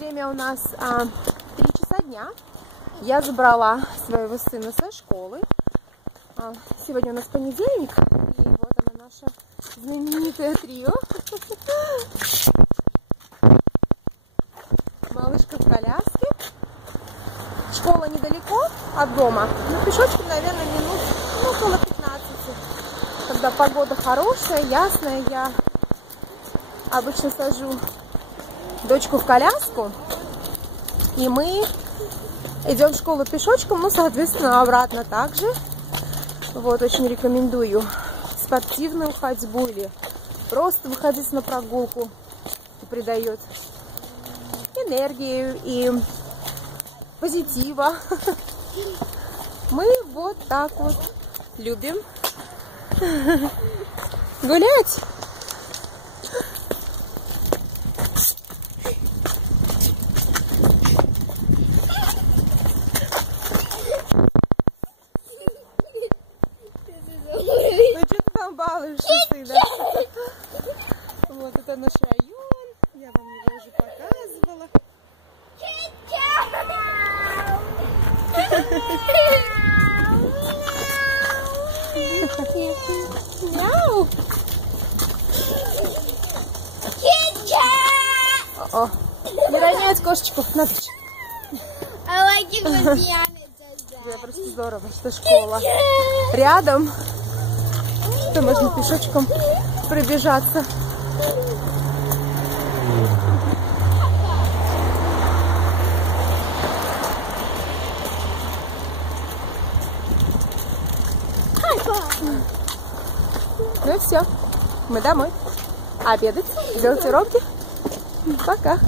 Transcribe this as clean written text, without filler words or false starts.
Время у нас 3 часа дня. Я забрала своего сына со школы. Сегодня у нас понедельник. И вот она, наша знаменитая трио. Малышка в коляске. Школа недалеко от дома. Но пешочком, наверное, минут около 15. Когда погода хорошая, ясная, я обычно сажу дочку в коляску. И мы идем в школу пешочком, ну, соответственно, обратно также. Вот, очень рекомендую спортивную ходьбу или просто выходить на прогулку. Придает энергию и позитива. Мы вот так вот любим гулять. Ну что ты там балуешься, сына? Вот это наш район. Я вам его уже показывала. Мяу. О, не ронять кошечку. На, дочь. Да, просто здорово, что школа рядом, что можно пешочком пробежаться. Ну и все, мы домой. Обедать, делать уроки. Пока.